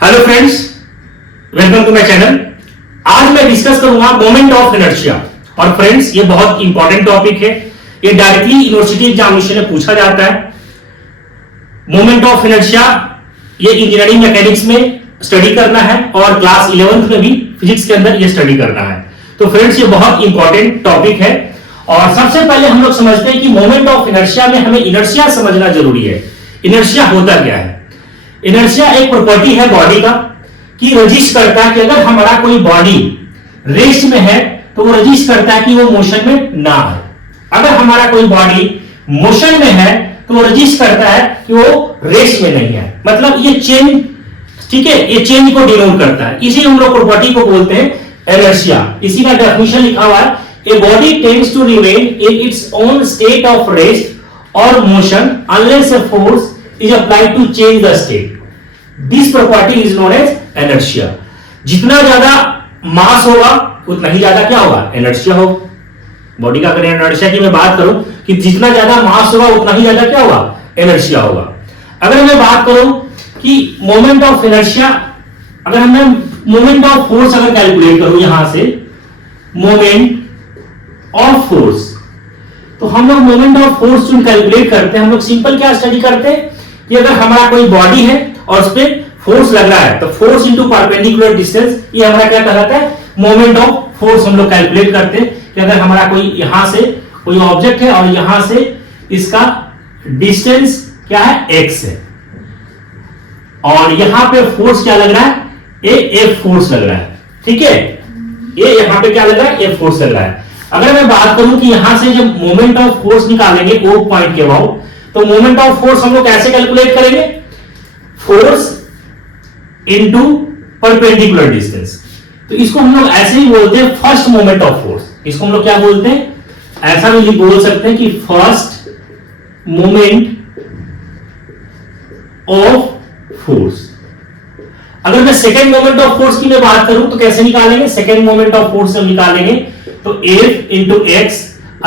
Hello friends, welcome to my channel. आज मैं discuss करूंगा मोमेंट ऑफ इनर्शिया। और फ्रेंड्स, ये बहुत इंपॉर्टेंट टॉपिक है। ये डायरेक्टली यूनिवर्सिटी एग्जामिनेशन में पूछा जाता है। मोमेंट ऑफ इनर्शिया ये इंजीनियरिंग मैकेनिक्स में स्टडी करना है और क्लास 11th में भी फिजिक्स के अंदर ये स्टडी करना है। तो फ्रेंड्स, ये बहुत इंपॉर्टेंट टॉपिक है। और सबसे पहले हम लोग समझते हैं कि मोमेंट ऑफ इनर्शिया में हमें इनर्शिया समझना जरूरी है। इनर्शिया होता क्या है? इनर्शिया एक प्रॉपर्टी है बॉडी का कि रजिस्ट करता है कि अगर हमारा कोई बॉडी रेस्ट में है तो वो रजिस्ट करता है कि वो मोशन में ना है। अगर हमारा कोई बॉडी मोशन में है तो वो रजिस्ट करता है कि वो रेस्ट में नहीं है। मतलब ये चेंज, ठीक है, ये चेंज को डिनोट करता है। इसी हम लोग प्रॉपर्टी को बोलते हैं इनर्शिया। इसी का डेफिनेशन लिखा हुआ है, a body tends to remain in its own state of rest और motion unless a force is applied to change the state. This property is known as inertia. जितना ज्यादा मास होगा उतना ही ज्यादा क्या होगा? इनर्शिया होगा। बॉडी का अगर इनर्शिया की मैं बात करूं कि जितना ज्यादा मास होगा उतना ही ज्यादा क्या होगा? इनर्शिया होगा। अगर मैं बात करूं कि मोमेंट ऑफ इनर्शिया, अगर मैं मोमेंट ऑफ फोर्स अगर कैलकुलेट करूं यहां से मोमेंट ऑफ फोर्स, तो हम लोग मोमेंट ऑफ फोर्स जो कैलकुलेट करते हैं, हम लोग सिंपल क्या स्टडी करते हैं कि अगर हमारा कोई बॉडी है और उस पर फोर्स लग रहा है तो फोर्स इंटू परपेंडिकुलर डिस्टेंस, ये हमारा क्या कहलाता है? मोमेंट ऑफ फोर्स हम लोग कैलकुलेट करते हैं कि अगर हमारा कोई यहां से कोई ऑब्जेक्ट है और यहां से इसका डिस्टेंस क्या है? x है, और यहां पे फोर्स क्या लग रहा है? F फोर्स लग रहा है। ठीक है, ये यहां पे क्या लग रहा है? F फोर्स लग रहा है। अगर मैं बात करूं कि यहां से जब मोमेंट ऑफ फोर्स निकालेंगे O पॉइंट के अबाउट, तो मोमेंट ऑफ फोर्स हम लोग कैसे कैलकुलेट करेंगे? Force into perpendicular distance. तो इसको हम लोग ऐसे ही बोलते हैं फर्स्ट मोमेंट ऑफ फोर्स। इसको हम लोग क्या बोलते हैं? ऐसा भी बोल सकते हैं कि फर्स्ट मोमेंट ऑफ फोर्स। अगर मैं सेकेंड मोमेंट ऑफ फोर्स की मैं बात करूं तो कैसे निकालेंगे? सेकेंड मोमेंट ऑफ फोर्स हम निकालेंगे तो F into x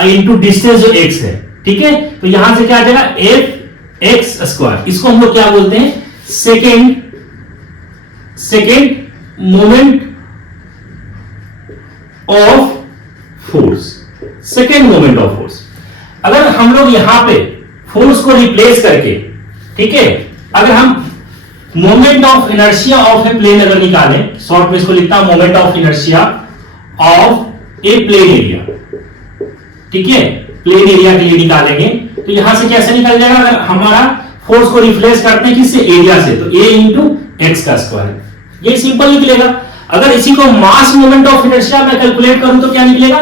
into distance जो x है। ठीक है, तो यहां से क्या आ जाएगा? F x square. इसको हम लोग क्या बोलते हैं? Second moment of force. Second moment of force. अगर हम लोग यहां पे फोर्स को रिप्लेस करके, ठीक है, अगर हम moment of inertia of a plane अगर निकालें, शॉर्ट में इसको लिखता हूं moment of inertia of a plane area. ठीक है, प्लेन एरिया के लिए निकालेंगे तो यहां से कैसे निकल जाएगा? अगर हमारा फोर्स को रिप्लेस करते हैं किससे? एरिया से, तो a इंटू एक्स का स्क्वायर। ये सिंपल निकलेगा। अगर इसी को मास मोमेंट ऑफ इनर्शिया में कैलकुलेट करूं तो क्या निकलेगा?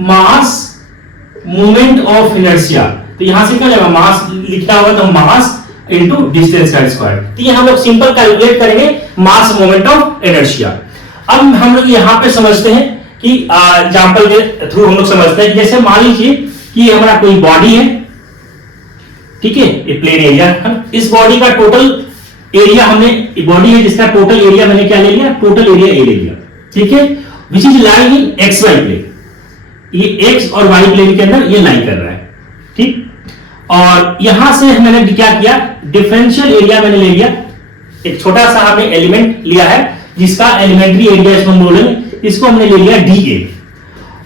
मास मोमेंट ऑफ इनर्शिया। तो यहां से क्या जाएगा? मास लिखा हुआ तो मास इंटू डिस्टेंस का स्क्वायर। तो ये हम लोग सिंपल कैलकुलेट करेंगे मास मोमेंट ऑफ इनर्शिया। अब हम लोग यहां पे समझते हैं कि एग्जांपल के थ्रू हम लोग समझते हैं, जैसे मान लीजिए कि हमारा कोई बॉडी है, ठीक है, ये प्लेन एरिया है। इस बॉडी का टोटल एरिया हमने, बॉडी है जिसका टोटल एरिया मैंने क्या ले लिया? टोटल एरिया ए ले लिया। ठीक है, which is lying in x y plane. ये एक्स और वाई प्लेन के अंदर ये लाई कर रहा है। ठीक, और यहां से मैंने क्या किया? डिफरेंशियल एरिया मैंने ले लिया। एक छोटा सा हमने एलिमेंट लिया है जिसका एलिमेंट्री एरिया इसको हम बोलेंगे, इसको हमने ले लिया dA।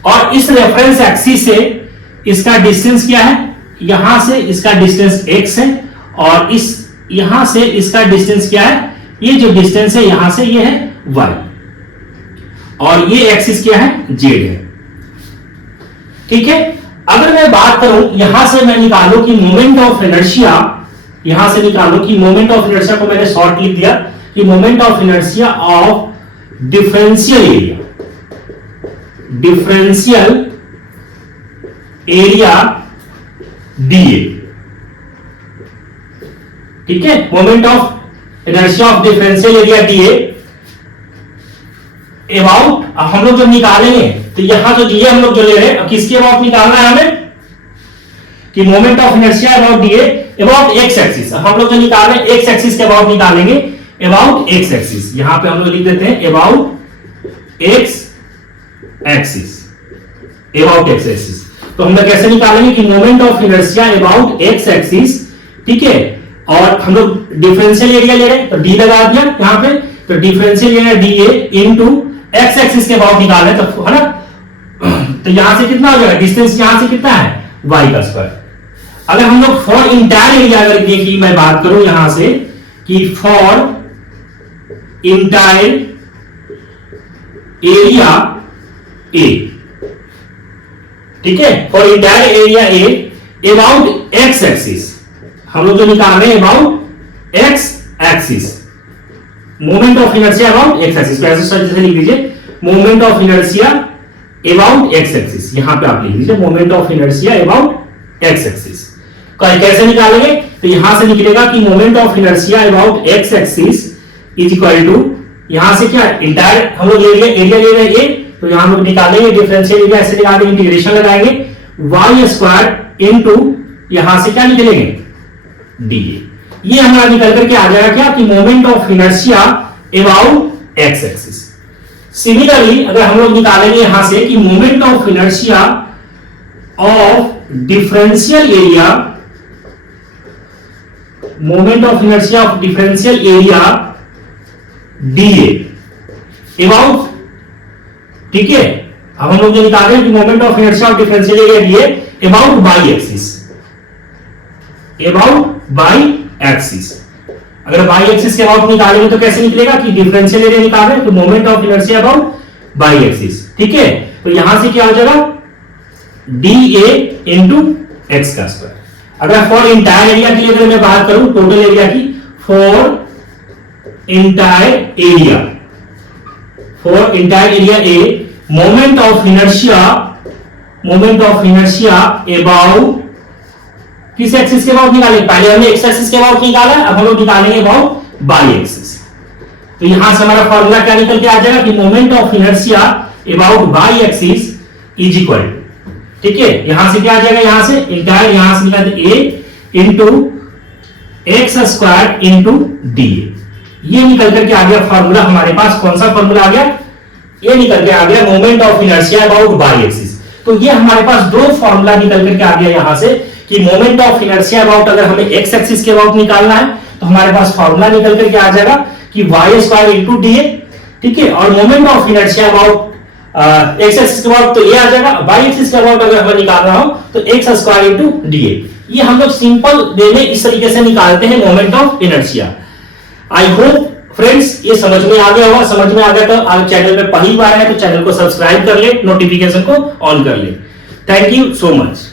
और इस रेफरेंस एक्सिस से इसका डिस्टेंस क्या है? यहां से इसका डिस्टेंस x है और इस यहां से इसका डिस्टेंस क्या है? ये जो डिस्टेंस है यहां से ये है y, और ये एक्सिस क्या है? z है। ठीक है, अगर मैं बात करूं यहां से मैं निकालूं कि मोमेंट ऑफ इनर्शिया, यहां से निकालूं कि मोमेंट ऑफ इनर्शिया को मैंने शॉर्ट लिख दिया कि moment of inertia of differential area, differential area dA। ठीक है, moment of inertia of differential area dA about, हम लोग जब निकालेंगे तो यहां जो dA हम लोग जो ले रहे हैं, अब किसके अबाउट निकालना है हमें? कि moment of inertia about dA about x axis. हम लोग जो निकाल रहे हैं x एक्सिस के अबाउट निकालेंगे, अबाउट x एक्सिस। यहां पे हम लोग लिख देते हैं about x axis, about x axis. तो हम लोग कैसे निकालेंगे कि moment of inertia about x axis. ठीक है, और हम लोग डिफरेंशियल एरिया ले रहे हैं तो d लगा दिया यहां पे, तो differential area DA into x axis के अबाउट निकालना है, तो है ना, तो यहां से कितना हो जाएगा, डिस्टेंस यहां से कितना है, y का स्क्वायर। अगर हम लोग फॉर इंटायर एरिया अगर की मैं बात करूं यहां से कि फॉर इंटायर एरिया ए, ठीक है, for entire area A about x axis, हम लोग जो निकाल रहे हैं about x axis, moment of inertia about x axis, जैसे लिख दीजिए moment of inertia about x axis, यहां पे आप लिख दीजिए moment of inertia about x axis. कैसे निकालेंगे, तो यहां से निकलेगा कि moment of inertia about x axis is equal to, यहां से क्या इंटायर हम लोग एरिया ले रहे हैं, तो यहां हम लोग निकालेंगे डिफरेंशियल एरिया, ऐसे निकालेंगे, इंटीग्रेशन लगाएंगे y स्क्वायर इनटू यहां से क्या निकलेंगे dA, ये हमारा निकल करके आ जाएगा क्या कि moment of inertia about x axis. Similarly अगर हम लोग निकालेंगे यहां से कि moment of inertia of differential area, moment of inertia of differential area dA about, ठीक है, अब हम लोग जो निकाल रहे हैं कि moment of inertia of differential area dA about by axis, about by axis. अगर बाई एक्सिस के अबाउट निकालेंगे तो कैसे निकलेगा कि डिफरेंशियल एरिया निकाल रहे हैं तो moment of inertia about by axis, ठीक है, तो यहां से क्या हो जाएगा dA इनटू एक्स का स्क्वायर। अगर फॉर इंटायर एरिया की अगर मैं बात करूं टोटल एरिया की, for entire area, for entire area a moment of inertia about किस एक्सिस के अबाउट निकाले, पहले हमने एक्स एक्सिस के अबाउट निकाला, अब हम लोग निकालेंगे अबाउट बाई एक्सिस। तो यहां से हमारा फॉर्मूला क्या निकल के आ जाएगा कि moment of inertia about by axis is equal, ठीक है, यहां से क्या आ जाएगा, यहां से इंटायर, यहां से निकालते a into x square into D, ये निकल करके आ गया फॉर्मूला हमारे पास। कौन सा फॉर्मूला आ गया, ये निकल के आ गया moment of inertia about by axis. तो ये हमारे पास दो फॉर्मूला निकल करके आ गया यहां से कि मोमेंट ऑफ इनर्शिया अबाउट अगर हमें एक्स एक्सिस के अबाउट निकालना है तो हमारे पास फॉर्मूला निकल करके आ जाएगा कि वाई स्क्वायर इंटू डी, ठीक है, और moment of inertia about x axis के अबाउट तो ये आ जाएगा, वाई एक्सिस के अबाउट अगर हमें निकालना हो तो एक्स स्क्वायर इंटू डी। ये हम लोग सिंपल वे में इस तरीके से निकालते हैं moment of inertia. I hope friends ये समझ में आ गया होगा। समझ में आ गया तो आप चैनल पे पहली बार है तो चैनल को सब्सक्राइब कर ले, नोटिफिकेशन को ऑन कर ले। Thank you so much.